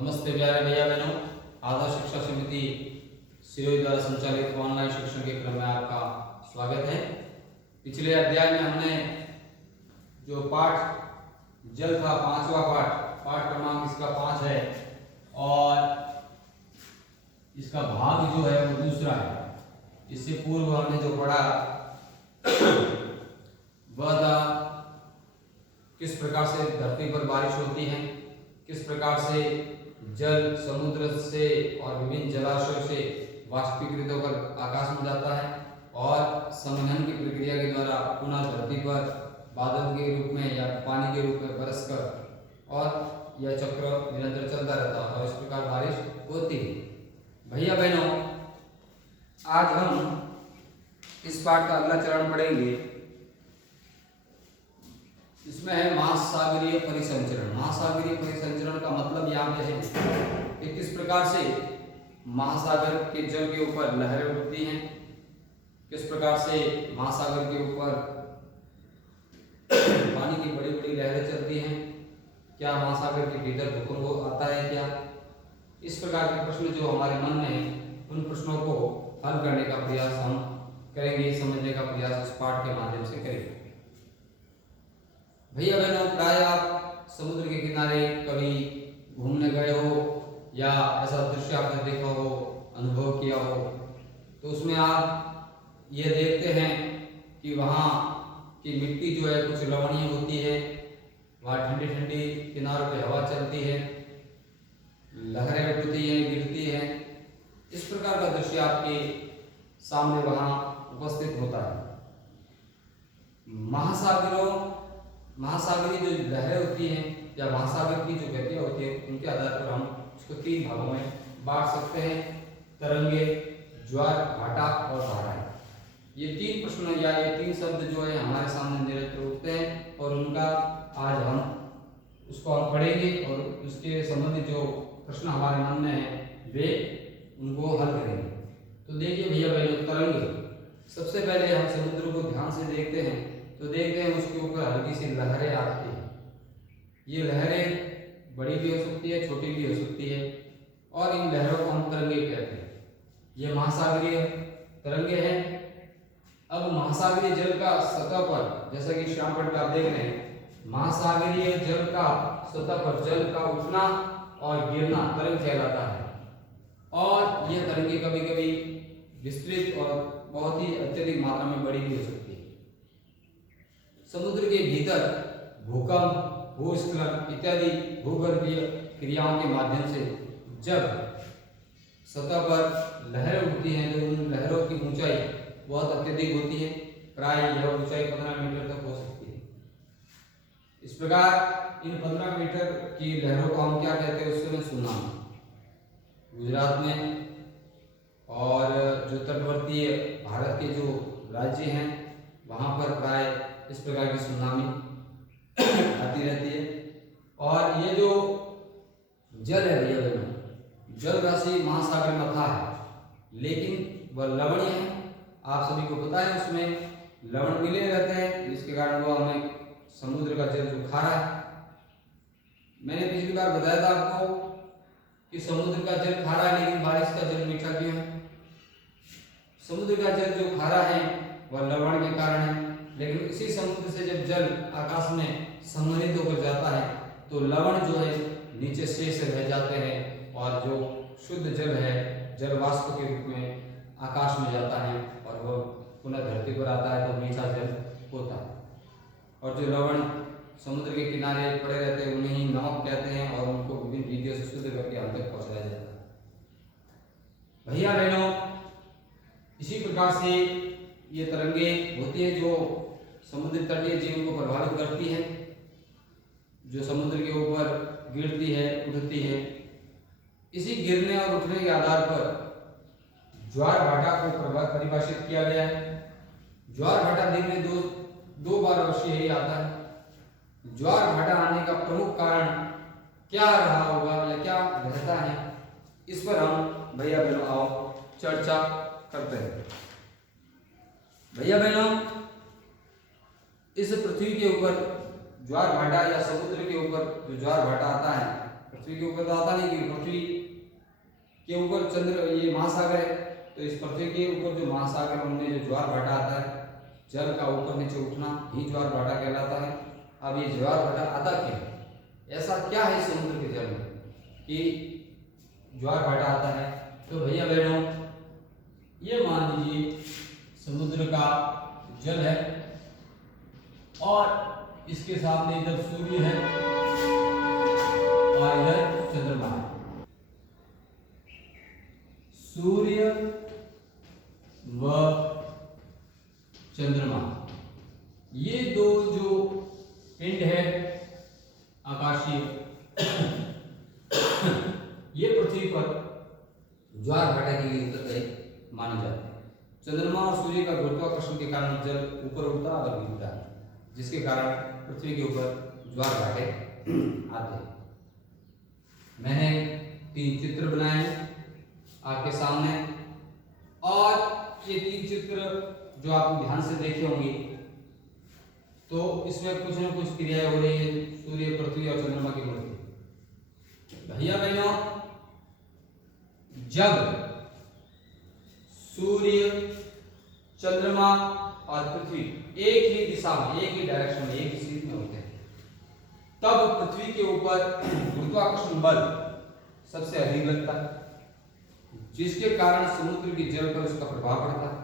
नमस्ते प्यारे भैया बहनों, आदर्श शिक्षा समिति सिरोही द्वारा संचालित ऑनलाइन शिक्षण के क्रम में आपका स्वागत है। पिछले अध्याय में हमने जो पाठ जल था, पांचवा पाठ क्रमांक इसका 5 है और इसका भाग जो है वो दूसरा है। इससे पूर्व हमने जो पढ़ा वह था किस प्रकार से धरती पर बारिश होती है, किस प्रकार से जल समुद्र से और विभिन्न जलाशयों से वाष्पीकृत होकर आकाश में जाता है और संवहन की प्रक्रिया के द्वारा पुनः धरती पर बादल के रूप में या पानी के रूप में बरसकर और यह चक्र निरंतर चलता रहता है और इस प्रकार बारिश होती है। भैया बहनों, आज हम इस पाठ का अगला चरण पढ़ेंगे। इसमें है महासागरीय परिसंचरण। महासागरीय परिसंचरण का मतलब यहाँ पे है कि किस प्रकार से महासागर के जल के ऊपर लहरें उठती हैं, किस प्रकार से महासागर के ऊपर पानी की बड़ी बड़ी लहरें चलती हैं, क्या महासागर के भीतर भूकंप आता है क्या। इस प्रकार के प्रश्न जो हमारे मन में है, उन प्रश्नों को हल करने का प्रयास हम करेंगे, समझने का प्रयास इस पाठ के माध्यम से करेंगे। भैया बहनों, प्राय आप समुद्र के किनारे कभी घूमने गए हो या ऐसा दृश्य आपने देखा हो, अनुभव किया हो, तो उसमें आप ये देखते हैं कि वहाँ की मिट्टी जो है कुछ लवणीय होती है, वहाँ ठंडी ठंडी किनारों पे हवा चलती है, लहरें उठती हैं, गिरती हैं। इस प्रकार का दृश्य आपके सामने वहाँ उपस्थित होता है। महासागरीय जो लहरें होती हैं या महासागर की जो गतियाँ होती हैं, उनके आधार पर हम इसको 3 भागों में बांट सकते हैं: तरंगे, ज्वार भाटा और धाराएं। ये 3 प्रश्न या ये 3 शब्द जो है हमारे सामने निरंतर उठते हैं और उनका आज हम उसको हम पढ़ेंगे और उसके संबंधित जो प्रश्न हमारे मन में है वे उनको हल करेंगे। तो देखिए भैया बहनों, तरंगे, सबसे पहले हम समुद्र को ध्यान से देखते हैं तो देखते हैं उसके ऊपर हल्की सी लहरें आती हैं। ये लहरें बड़ी भी हो सकती है, छोटी भी हो सकती है और इन लहरों को हम तरंगे कहते हैं। ये महासागरीय तरंगे हैं। अब महासागरीय जल का सतह पर, जैसा कि श्याम पट आप देख रहे हैं, महासागरीय जल का सतह पर जल का उठना और गिरना तरंग कहलाता है और ये तरंगे कभी कभी विस्तृत और बहुत ही अत्यधिक मात्रा में बड़ी भी हो सकती है। समुद्र के भीतर भूकंप, भूस्खलन इत्यादि भूगर्भीय क्रियाओं के माध्यम से जब सतह पर लहरें उठती हैं तो उन लहरों की ऊंचाई बहुत अत्यधिक होती है। प्राय यह ऊंचाई 15 मीटर तक हो सकती है। इस प्रकार इन 15 मीटर की लहरों को हम क्या कहते हैं, उससे सुनामी। गुजरात में और जो तटवर्तीय भारत के जो राज्य हैं वहाँ पर प्राय इस प्रकार की सुनामी आती रहती है। और ये जो जल है भैया बहनों, जल राशि महासागर में था है, लेकिन वह लवणीय है। आप सभी को पता है उसमें लवण मिले रहते हैं, जिसके कारण वह हमें समुद्र का जल जो खारा है। मैंने पिछली बार बताया था आपको कि समुद्र का जल खारा है लेकिन बारिश का जल मीठा क्यों है। समुद्र का जल जो खारा है वह लवण के कारण है, लेकिन इसी समुद्र से जब जल आकाश में सम्मिलित होकर जाता है तो लवण जो है नीचे शेष रह जाते हैं और जो शुद्ध जल है जल वाष्प के रूप में आकाश में जाता है और वह पुनः धरती पर आता है तो मीठा जल होता है। और जो लवण समुद्र के किनारे पड़े रहते हैं उन्हें ही नमक कहते हैं और उनको विभिन्न रीतियों से शुद्ध करके हम तक पहुँचाया जाता है। भैया बहनों, इसी प्रकार से ये तरंगे होती है जो समुद्र तटीय जीवन को प्रभावित करती है, जो समुद्र के ऊपर गिरती है, उठती है। इसी गिरने और उठने के आधार पर ज्वार भाटा को परिभाषित किया गया है। ज्वार भाटा दिन में दो बार अवश्य ही आता है। ज्वार भाटा आने का प्रमुख कारण क्या रहा होगा या क्या रहता है, इस पर हम भैया बहनों आओ चर्चा करते हैं। भैया बहनों, इस पृथ्वी के ऊपर ज्वार भाटा या समुद्र के ऊपर जो ज्वार भाटा आता है पृथ्वी के ऊपर तो आता नहीं, क्योंकि पृथ्वी के ऊपर चंद्र ये महासागर है, तो इस पृथ्वी के ऊपर जो महासागर उनमें जो ज्वार भाटा आता है, जल का ऊपर नीचे उठना ही ज्वार भाटा कहलाता है। अब ये ज्वार भाटा आता क्यों, ऐसा क्या है समुद्र के जल में कि ज्वार भाटा आता है? तो भैया बहनों, ये मान लीजिए समुद्र का जल है और इसके सामने इधर सूर्य है और इधर चंद्रमा है। सूर्य व चंद्रमा, ये दो जो पिंड है आकाशीय, ये पृथ्वी पर ज्वार भाटा के लिए उत्तरदायी माने जाते हैं। चंद्रमा और सूर्य का गुरुत्वाकर्षण के कारण जल ऊपर उठता और गिरता है, जिसके कारण पृथ्वी के ऊपर ज्वार भाटे आते हैं। मैंने 3 चित्र बनाए हैं आपके सामने, और ये 3 चित्र जो आप ध्यान से देखे होंगे तो इसमें कुछ न कुछ क्रियाएं हो रही है सूर्य, पृथ्वी और चंद्रमा के मध्य। भैया बहनों, जब सूर्य, चंद्रमा और पृथ्वी एक ही दिशा में, एक ही डायरेक्शन में, एक ही सीध में होते हैं, तब पृथ्वी के ऊपर गुरुत्वाकर्षण बल सबसे अधिक लगता है, जिसके कारण समुद्र के जल पर उसका प्रभाव पड़ता है।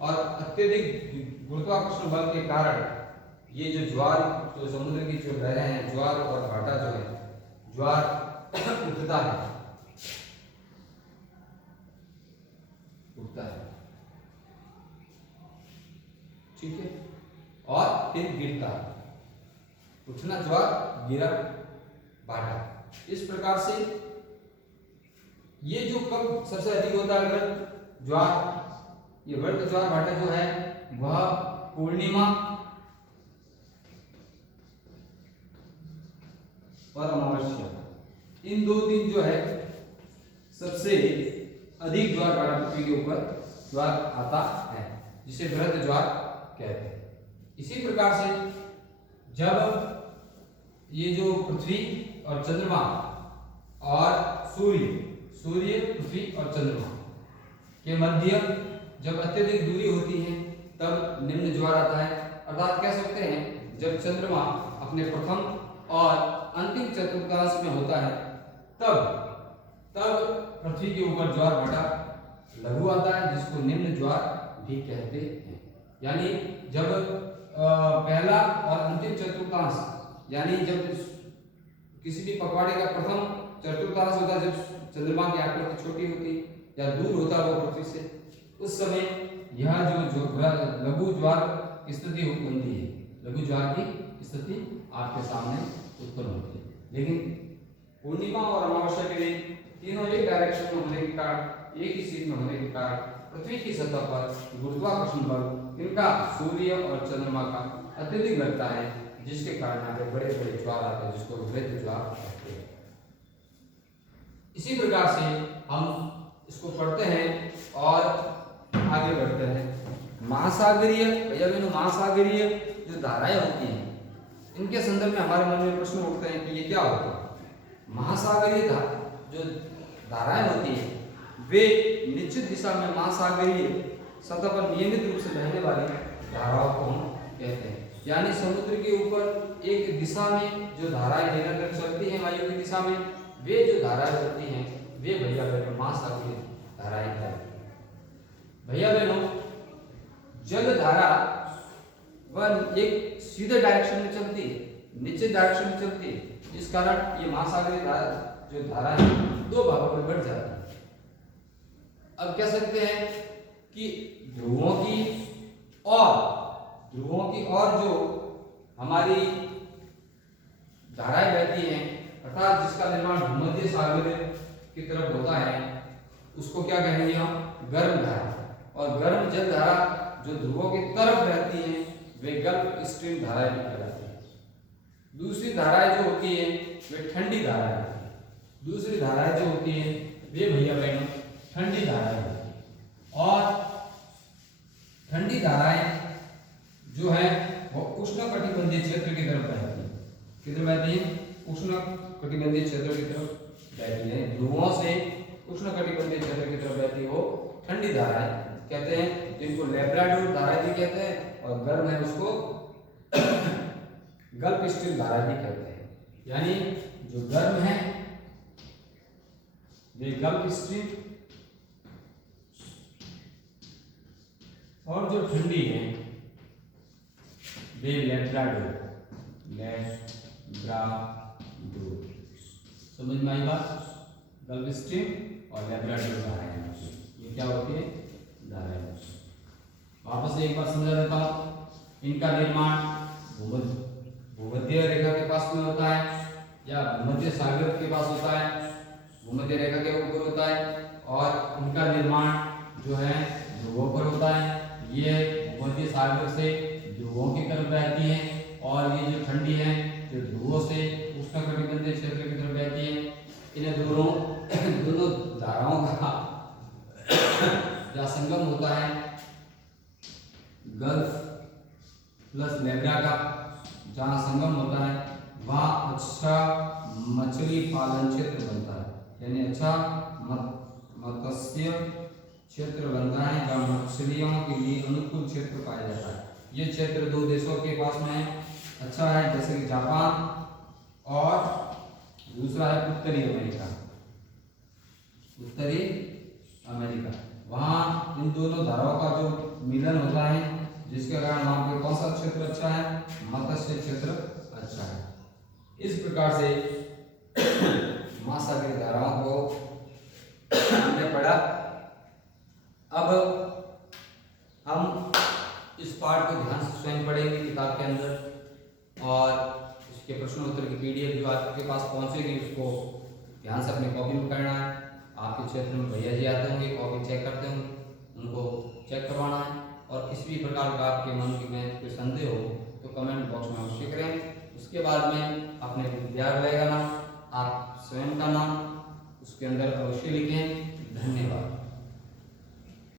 और अत्यधिक गुरुत्वाकर्षण बल के कारण ये जो ज्वार, जो समुद्र की जो लहरें हैं, ज्वार और भाटा जो है, ज्वार उठता है, ठीक है, और फिर गिरता है, उठना ज्वार, गिरा भाटा। इस प्रकार से ये जो कब सबसे अधिक होता है व्रत ज्वार, ये व्रत ज्वार भाटा जो है वह पूर्णिमा और अमावस्या, इन 2 दिन जो है सबसे अधिक ज्वार भाटा पृथ्वी के ऊपर ज्वार आता है, जिसे व्रत ज्वार कहते हैं। इसी प्रकार से जब ये जो पृथ्वी और चंद्रमा और सूर्य, पृथ्वी और चंद्रमा के मध्य जब अत्यधिक दूरी होती है तब निम्न ज्वार आता है। अर्थात कह सकते हैं जब चंद्रमा अपने प्रथम और अंतिम चतुर्थांश में होता है तब पृथ्वी के ऊपर ज्वार भाटा लघु आता है, जिसको निम्न ज्वार भी कहते हैं। यानी जब पहला और अंतिम चतुर्थांश, यानी जब किसी भी पखवाड़े का प्रथम चतुर्थांश होता है, जब चंद्रमा की आकृति छोटी होती या दूर होता है वो पृथ्वी से, उस समय यह जो लघु ज्वार की स्थिति बनती है, लघु ज्वार की स्थिति आपके सामने उत्पन्न होती है। लेकिन पूर्णिमा और अमावस्या के दिन तीनों एक डायरेक्शन में होने के कारण, एक ही सीध में होने के कारण पृथ्वी की सतह पर गुरुत्वाकर्षण बल इनका सूर्य और चंद्रमा का अत्यधिक लगता है, जिसके कारण यहाँ पे बड़े बड़े ज्वार आते हैं, जिसको वृत्त ज्वार कहते हैं। इसी प्रकार से हम इसको पढ़ते हैं और आगे बढ़ते हैं। महासागरीय, भैया बहनों, महासागरीय जो धाराएं होती हैं, इनके संदर्भ में हमारे मन में प्रश्न उठते हैं कि ये क्या होता है। महासागरीय जो धाराएं होती हैं वे निश्चित दिशा में महासागरीय सतह पर नियमित रूप से बहने वाली धाराओं को हम कहते हैं। यानी समुद्र के ऊपर एक दिशा में जो धाराएं निरंतर चलती हैं वायु की दिशा में, वे जो धाराएं चलती हैं वे भैया बहनों महासागरीय धाराएं हैं। भैया बहनों, जल धारा वह एक सीधे डायरेक्शन में चलती है, निश्चित डायरेक्शन में चलती है, जिस कारण ये महासागरीय जो धारा है 2 भागों में बढ़ जाती है। अब कह सकते हैं कि ध्रुवों की और जो हमारी धाराएं बहती हैं, अर्थात जिसका निर्माण भूमध्य सागर की तरफ होता है, उसको क्या कहेंगे हम? गर्म धारा। और गर्म जल धारा जो ध्रुवों की तरफ बहती हैं वे गल्फ स्ट्रीम धाराएं भी कहलाती हैं। दूसरी धाराएं जो होती हैं वे ठंडी धाराएं होती हैं। दूसरी धाराएं जो होती हैं वे भैया बहनों ठंडी धाराएं होती हैं। और ठंडी धाराएं जो है वो उष्णकटिबंधीय क्षेत्र की तरफ बहती है। किधर बहती है? उष्ण कटिबंधीय क्षेत्र की तरफ बहती है, ध्रुवों से उष्ण कटिबंधीय क्षेत्र की तरफ बहती वो ठंडी धाराएं कहते हैं, जिनको लैब्राडोर धाराएं भी कहते हैं, और गर्म है उसको गल्फ स्ट्रीम धाराएं भी कहते हैं। यानी जो गर्म है वे गल्फ स्ट्रीम, और जो ठंडी है वे लैब्राडोर। समझ में आई बात? गल्फ स्ट्रीम और लैब्राडोर धाराएं, ये क्या होती है? धाराएं। वापस से एक बार समझा देता हूं। इनका निर्माण भूमध्य रेखा के पास में होता है या भूमध्य सागर के पास होता है, भूमध्य रेखा के ऊपर होता है, और इनका निर्माण जो है ध्रुवों पर होता है। ये भूमध्य सागर से ध्रुवों की तरफ बहती है, और ये जो ठंडी है जो ध्रुवों से उष्णकटिबंधीय क्षेत्र की तरफ बहती है। इन दोनों धाराओं का जहाँ संगम होता है गल्फ प्लस लैब्रा का, जहाँ संगम होता है वहाँ अच्छा मछली पालन क्षेत्र बनता है, यानी अच्छा मत्स्य क्षेत्र बनता है, जहाँ मछलियों के लिए अनुकूल क्षेत्र पाया जाता है। ये क्षेत्र दो देशों के पास में अच्छा है, जैसे कि जापान और दूसरा है उत्तरी अमेरिका। उत्तरी अमेरिका, वहाँ इन दोनों धाराओं का जो मिलन होता है, जिसके कारण वहाँ पे कौन सा क्षेत्र अच्छा है? मत्स्य क्षेत्र अच्छा है। इस प्रकार से महासागरीय धाराओं को हमने पढ़ा। अब हम इस पाठ को ध्यान से स्वयं पढ़ेंगे किताब के अंदर, और इसके प्रश्न उत्तर की पीडीएफ जो आपके पास पहुंचेगी उसको ध्यान से अपनी कॉपी में करना है। आपके क्षेत्र में भैया जी आते होंगे, कॉपी चेक करते होंगे, उनको चेक करवाना है। और किसी भी प्रकार का आपके मन में कोई संदेह हो तो कमेंट बॉक्स में अवश्य करें। उसके बाद में अपने विद्यालय का नाम, आप स्वयं का नाम उसके अंदर अवश्य लिखें। धन्यवाद।